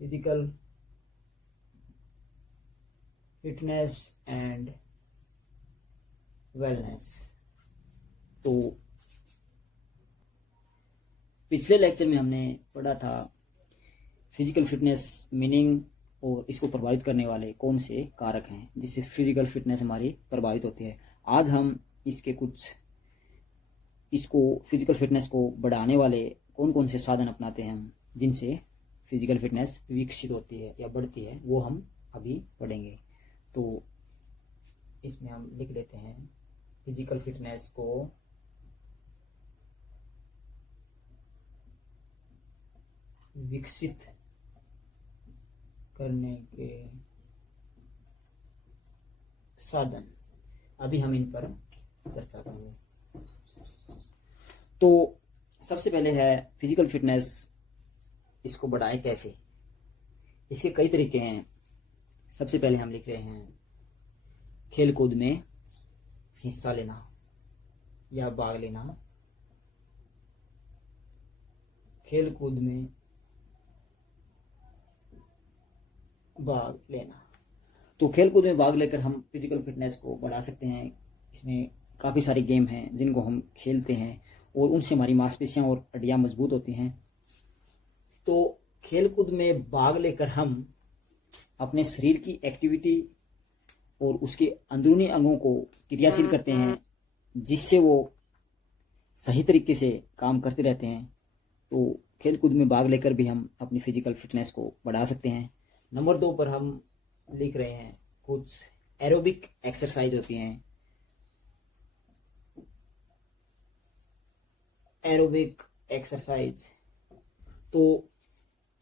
Physical fitness and wellness. तो पिछले lecture में हमने पढ़ा था फिजिकल फिटनेस मीनिंग और इसको प्रभावित करने वाले कौन से कारक हैं जिससे फिजिकल फिटनेस हमारी प्रभावित होती है। आज हम इसको फिजिकल फिटनेस को बढ़ाने वाले कौन कौन से साधन अपनाते हैं हम जिनसे फिजिकल फिटनेस विकसित होती है या बढ़ती है, वो हम अभी पढ़ेंगे। तो इसमें हम लिख लेते हैं फिजिकल फिटनेस को विकसित करने के साधन, अभी हम इन पर चर्चा करेंगे। तो सबसे पहले है फिजिकल फिटनेस, इसको बढ़ाए कैसे। इसके कई तरीके हैं। सबसे पहले हम लिख रहे हैं खेल कूद में हिस्सा लेना या भाग लेना। खेल कूद में भाग लेना। तो खेल कूद में भाग लेकर हम फिजिकल फिटनेस को बढ़ा सकते हैं। इसमें काफ़ी सारे गेम हैं जिनको हम खेलते हैं और उनसे हमारी मांसपेशियां और हड्डियां मजबूत होती हैं। तो खेल कूद में भाग लेकर हम अपने शरीर की एक्टिविटी और उसके अंदरूनी अंगों को क्रियाशील करते हैं जिससे वो सही तरीके से काम करते रहते हैं। तो खेल कूद में भाग लेकर भी हम अपनी फिजिकल फिटनेस को बढ़ा सकते हैं। नंबर 2 पर हम लिख रहे हैं कुछ एरोबिक एक्सरसाइज होती हैं। एरोबिक एक्सरसाइज, तो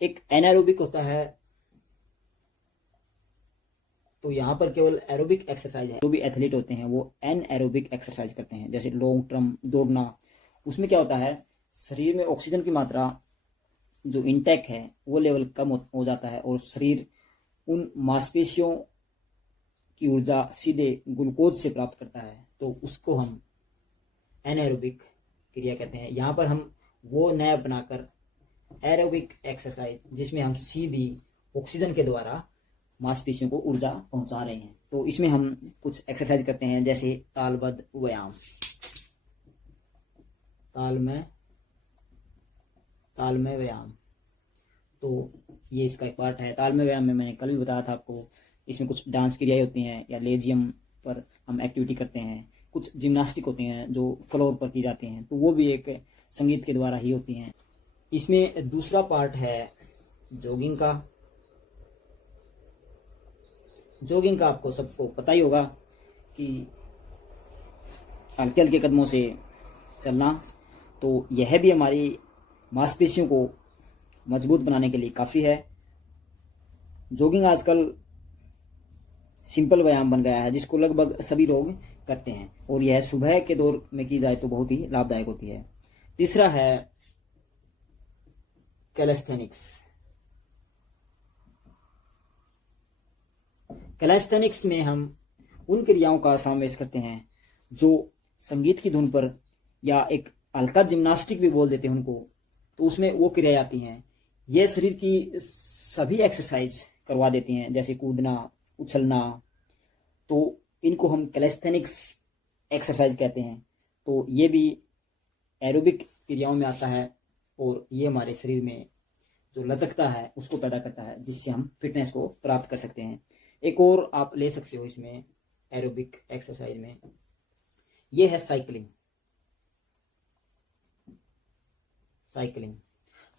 एक एनारोबिक होता है। तो यहाँ पर केवल एरोबिक एक्सरसाइज है। जो भी एथलीट होते हैं वो एनएरोबिक एक्सरसाइज करते हैं, जैसे लॉन्ग टर्म दौड़ना। उसमें क्या होता है, शरीर में ऑक्सीजन की मात्रा जो इनटेक है वो लेवल कम हो जाता है और शरीर उन मांसपेशियों की ऊर्जा सीधे ग्लूकोज से प्राप्त करता है। तो उसको हम एनारोबिक क्रिया कहते हैं। यहाँ पर हम वो नया बनाकर एरोबिक एक्सरसाइज, जिसमें हम सीधी ऑक्सीजन के द्वारा मांसपेशियों को ऊर्जा पहुंचा रहे हैं। तो इसमें हम कुछ एक्सरसाइज करते हैं जैसे तालबद्ध व्यायाम। तालमय व्यायाम, तो ये इसका एक पार्ट है। तालमय व्यायाम में मैंने कल भी बताया था आपको, इसमें कुछ डांस क्रियाएं होती हैं या लेजियम पर हम एक्टिविटी करते हैं। कुछ जिम्नास्टिक होती हैं जो फ्लोर पर की जाती हैं, तो वो भी एक संगीत के द्वारा ही होती हैं। इसमें दूसरा पार्ट है जॉगिंग का। जॉगिंग का आपको सबको पता ही होगा कि हल्के हल्के कदमों से चलना। तो यह भी हमारी मांसपेशियों को मजबूत बनाने के लिए काफ़ी है। जॉगिंग आजकल सिंपल व्यायाम बन गया है जिसको लगभग सभी लोग करते हैं और यह सुबह के दौर में की जाए तो बहुत ही लाभदायक होती है। तीसरा है कैलेस्थेनिक्स। कैलेस्थेनिक्स में हम उन क्रियाओं का समावेश करते हैं जो संगीत की धुन पर, या एक हल्का जिम्नास्टिक भी बोल देते हैं उनको, तो उसमें वो क्रियाएं आती हैं। ये शरीर की सभी एक्सरसाइज करवा देती हैं, जैसे कूदना, उछलना। तो इनको हम कैलेस्थेनिक्स एक्सरसाइज कहते हैं। तो ये भी एरोबिक क्रियाओं में आता है और ये हमारे शरीर में जो लचकता है उसको पैदा करता है जिससे हम फिटनेस को प्राप्त कर सकते हैं। एक और आप ले सकते हो इसमें एरोबिक एक्सरसाइज में, ये है साइकिलिंग।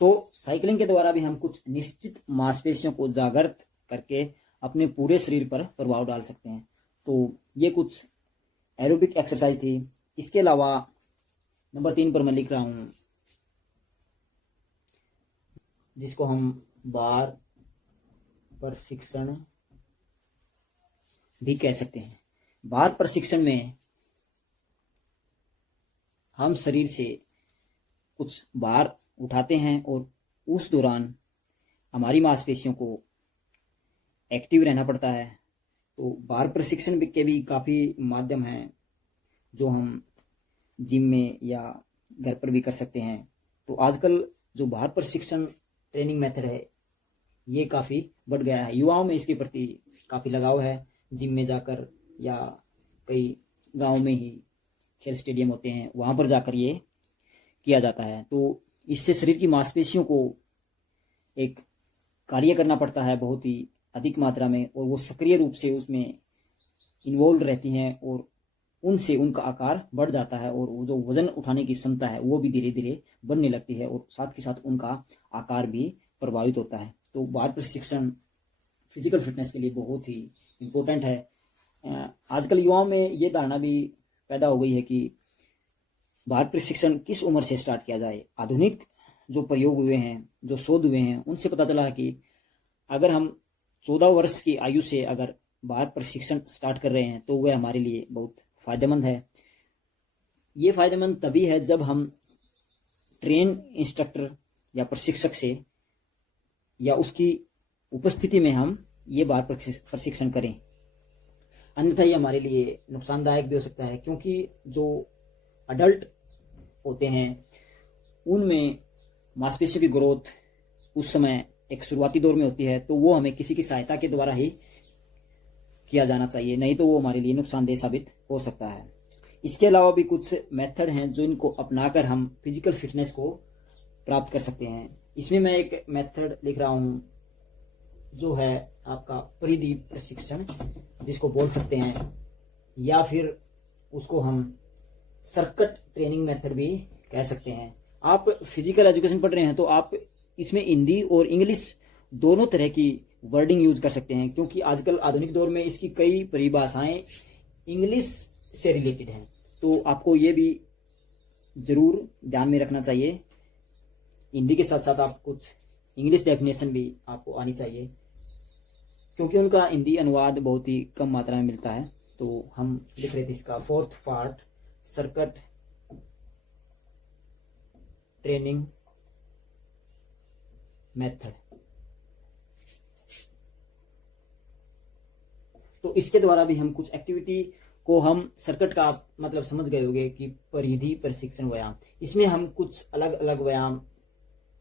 तो साइकिलिंग के द्वारा भी हम कुछ निश्चित मांसपेशियों को जागृत करके अपने पूरे शरीर पर प्रभाव डाल सकते हैं। तो ये कुछ एरोबिक एक्सरसाइज थी। इसके अलावा नंबर 3 पर मैं लिख रहा हूं जिसको हम भार प्रशिक्षण भी कह सकते हैं। भार प्रशिक्षण में हम शरीर से कुछ भार उठाते हैं और उस दौरान हमारी मांसपेशियों को एक्टिव रहना पड़ता है। तो भार प्रशिक्षण के भी काफ़ी माध्यम हैं जो हम जिम में या घर पर भी कर सकते हैं। तो आजकल जो भार प्रशिक्षण ट्रेनिंग मेथड है ये काफ़ी बढ़ गया है। युवाओं में इसके प्रति काफ़ी लगाव है। जिम में जाकर या कई गांव में ही खेल स्टेडियम होते हैं, वहाँ पर जाकर ये किया जाता है। तो इससे शरीर की मांसपेशियों को एक कार्य करना पड़ता है बहुत ही अधिक मात्रा में, और वो सक्रिय रूप से उसमें इन्वॉल्व रहती हैं, और उनसे उनका आकार बढ़ जाता है, और वो जो वजन उठाने की क्षमता है वो भी धीरे धीरे बढ़ने लगती है, और साथ के साथ उनका आकार भी प्रभावित होता है। तो बाल प्रशिक्षण फिजिकल फिटनेस के लिए बहुत ही इम्पोर्टेंट है। आजकल युवाओं में ये धारणा भी पैदा हो गई है कि बाल प्रशिक्षण किस उम्र से स्टार्ट किया जाए। आधुनिक जो प्रयोग हुए हैं, जो शोध हुए हैं, उनसे पता चला है कि अगर हम 14 वर्ष की आयु से अगर बाल प्रशिक्षण स्टार्ट कर रहे हैं तो वह हमारे लिए बहुत फ़ायदेमंद है। ये फ़ायदेमंद तभी है जब हम ट्रेन इंस्ट्रक्टर या प्रशिक्षक से या उसकी उपस्थिति में हम ये बाल प्रशिक्षण करें, अन्यथा ये हमारे लिए नुकसानदायक भी हो सकता है। क्योंकि जो अडल्ट होते हैं उनमें मांसपेशियों की ग्रोथ उस समय एक शुरुआती दौर में होती है, तो वो हमें किसी की सहायता के द्वारा ही किया जाना चाहिए, नहीं तो वो हमारे लिए नुकसानदेह साबित हो सकता है। इसके अलावा भी कुछ मेथड हैं जो इनको अपनाकर हम फिजिकल फिटनेस को प्राप्त कर सकते हैं। इसमें मैं एक मेथड लिख रहा हूँ जो है आपका परिधि प्रशिक्षण, जिसको बोल सकते हैं, या फिर उसको हम सर्किट ट्रेनिंग मेथड भी कह सकते हैं। आप फिजिकल एजुकेशन पढ़ रहे हैं तो आप इसमें हिंदी और इंग्लिश दोनों तरह की वर्डिंग यूज कर सकते हैं, क्योंकि आजकल आधुनिक दौर में इसकी कई परिभाषाएं इंग्लिश से रिलेटेड हैं। तो आपको ये भी जरूर ध्यान में रखना चाहिए। हिंदी के साथ साथ आप कुछ इंग्लिश डेफिनेशन भी आपको आनी चाहिए, क्योंकि उनका हिंदी अनुवाद बहुत ही कम मात्रा में मिलता है। तो हम लिख रहे थे इसका 4th part circuit training method. तो इसके द्वारा भी हम कुछ एक्टिविटी को हम सर्किट का आप मतलब समझ गए होंगे कि परिधि प्रशिक्षण व्यायाम, इसमें हम कुछ अलग अलग व्यायाम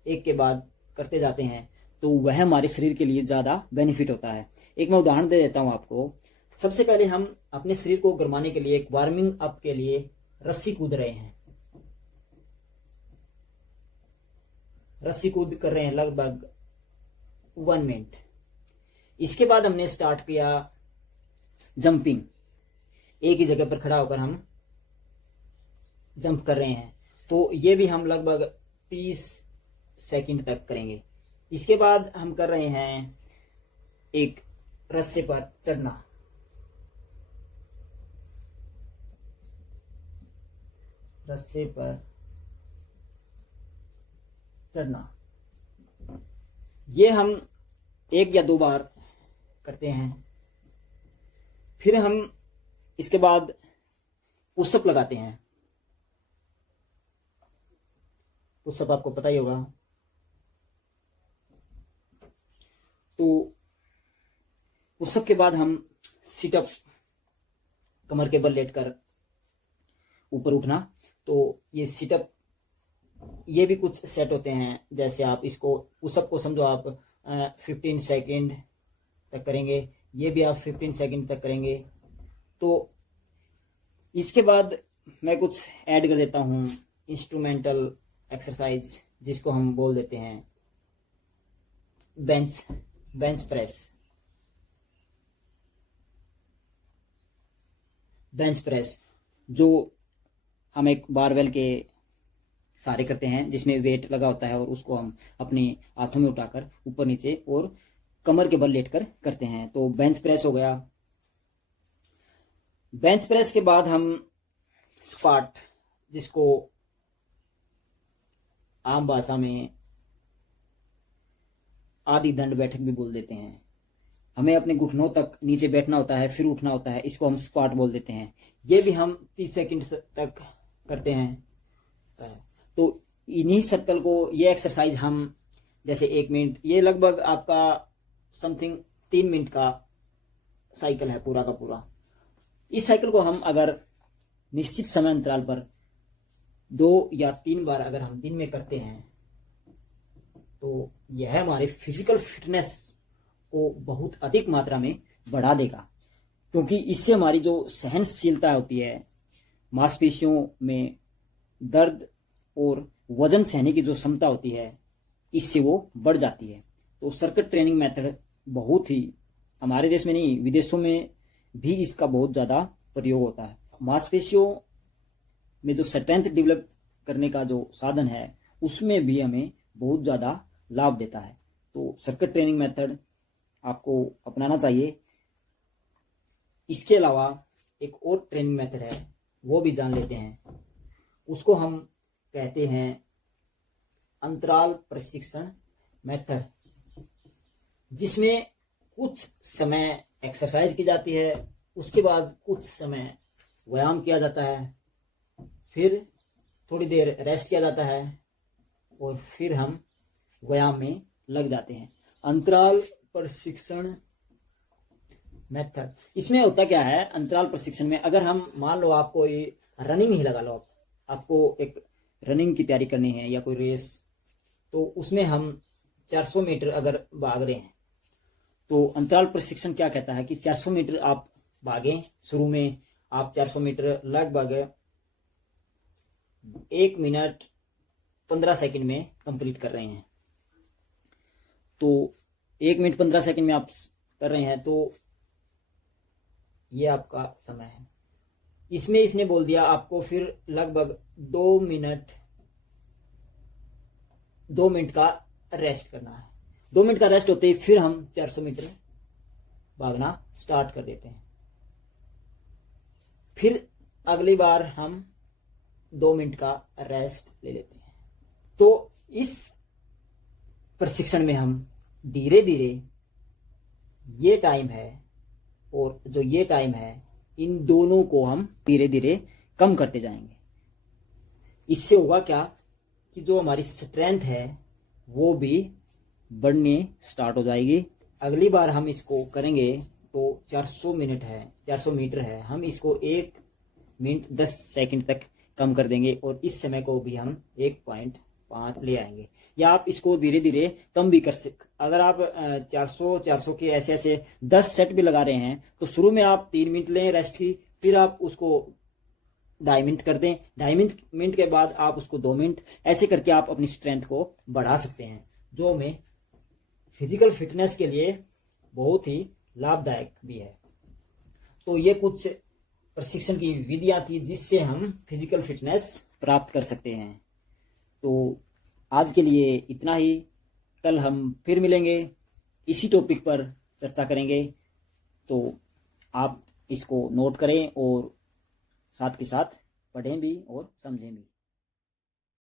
एक के बाद करते जाते हैं, तो वह हमारे शरीर के लिए ज्यादा बेनिफिट होता है। एक मैं उदाहरण दे देता हूं आपको। सबसे पहले हम अपने शरीर को गर्माने के लिए एक वार्मिंग अप के लिए रस्सी कूद रहे हैं, रस्सी कूद कर रहे हैं लगभग 1 मिनट। इसके बाद हमने स्टार्ट किया जंपिंग, एक ही जगह पर खड़ा होकर हम जंप कर रहे हैं, तो ये भी हम लगभग 30 सेकंड तक करेंगे। इसके बाद हम कर रहे हैं एक रस्से पर चढ़ना, रस्से पर चढ़ना, ये हम 1 या 2 बार करते हैं। फिर हम इसके बाद पुशअप लगाते हैं। पुशअप आपको पता ही होगा। तो पुशअप के बाद हम सिटअप, कमर के बल लेटकर ऊपर उठना। तो ये सिटअप, ये भी कुछ सेट होते हैं। जैसे आप इसको पुशअप को समझो आप 15 सेकंड तक करेंगे, ये भी आप 15 सेकंड तक करेंगे। तो इसके बाद मैं कुछ ऐड कर देता हूं इंस्ट्रूमेंटल एक्सरसाइज, जिसको हम बोल देते हैं बेंच प्रेस। बेंच प्रेस जो हम एक बारबेल के सहारे करते हैं, जिसमें वेट लगा होता है, और उसको हम अपने हाथों में उठाकर ऊपर नीचे और कमर के बल लेटकर करते हैं। तो बेंच प्रेस हो गया। बेंच प्रेस के बाद हम स्क्वाट, जिसको आम भाषा में आधी दंड बैठक भी बोल देते हैं। हमें अपने घुटनों तक नीचे बैठना होता है, फिर उठना होता है, इसको हम स्क्वाट बोल देते हैं। ये भी हम 30 सेकंड तक करते हैं। तो इन्हीं सर्कल को, ये एक्सरसाइज हम जैसे 1 मिनट, ये लगभग आपका समथिंग 3 मिनट का साइकिल है पूरा का पूरा। इस साइकिल को हम अगर निश्चित समय अंतराल पर 2 या 3 बार अगर हम दिन में करते हैं, तो यह हमारे फिजिकल फिटनेस को बहुत अधिक मात्रा में बढ़ा देगा, क्योंकि इससे हमारी जो सहनशीलता होती है, मांसपेशियों में दर्द और वजन सहने की जो क्षमता होती है, इससे वो बढ़ जाती है। तो सर्किट ट्रेनिंग मेथड बहुत ही, हमारे देश में नहीं विदेशों में भी इसका बहुत ज़्यादा प्रयोग होता है। मांसपेशियों में जो स्ट्रेंथ डेवलप करने का जो साधन है, उसमें भी हमें बहुत ज़्यादा लाभ देता है। तो सर्किट ट्रेनिंग मेथड आपको अपनाना चाहिए। इसके अलावा एक और ट्रेनिंग मेथड है, वो भी जान लेते हैं। उसको हम कहते हैं अंतराल प्रशिक्षण मेथड, जिसमें कुछ समय एक्सरसाइज की जाती है, उसके बाद कुछ समय व्यायाम किया जाता है, फिर थोड़ी देर रेस्ट किया जाता है और फिर हम व्यायाम में लग जाते हैं। अंतराल प्रशिक्षण मेथड, इसमें होता क्या है, अंतराल प्रशिक्षण में अगर हम मान लो आपको ये रनिंग ही लगा लो, आपको एक रनिंग की तैयारी करनी है या कोई रेस, तो उसमें हम 400 मीटर अगर भाग रहे हैं, तो अंतराल प्रशिक्षण क्या कहता है कि 400 मीटर आप भागें। शुरू में आप 400 मीटर लगभग 1 मिनट 15 सेकंड में कंप्लीट कर रहे हैं। तो 1 मिनट 15 सेकंड में आप कर रहे हैं, तो ये आपका समय है। इसमें इसने बोल दिया आपको फिर लगभग 2 मिनट का रेस्ट करना है। 2 मिनट का रेस्ट होते ही फिर हम 400 मीटर भागना स्टार्ट कर देते हैं। फिर अगली बार हम 2 मिनट का रेस्ट ले लेते हैं। तो इस प्रशिक्षण में हम धीरे धीरे ये टाइम है और जो ये टाइम है, इन दोनों को हम धीरे धीरे कम करते जाएंगे। इससे होगा क्या कि जो हमारी स्ट्रेंथ है वो भी बढ़ने स्टार्ट हो जाएगी। अगली बार हम इसको करेंगे तो 400 मीटर है, हम इसको 1 मिनट 10 सेकंड तक कम कर देंगे और इस समय को भी हम 1.5 ले आएंगे। या आप इसको धीरे धीरे कम भी कर सकते। अगर आप 400 के ऐसे 10 सेट भी लगा रहे हैं, तो शुरू में आप 3 मिनट लें रेस्ट की, फिर आप उसको 2.5 मिनट कर दें, 2.5 मिनट के बाद आप उसको 2 मिनट, ऐसे करके आप अपनी स्ट्रेंथ को बढ़ा सकते हैं, जो हमें फिजिकल फिटनेस के लिए बहुत ही लाभदायक भी है। तो ये कुछ प्रशिक्षण की विधियां थी जिससे हम फिजिकल फिटनेस प्राप्त कर सकते हैं। तो आज के लिए इतना ही। कल हम फिर मिलेंगे, इसी टॉपिक पर चर्चा करेंगे। तो आप इसको नोट करें और साथ के साथ पढ़ें भी और समझें भी।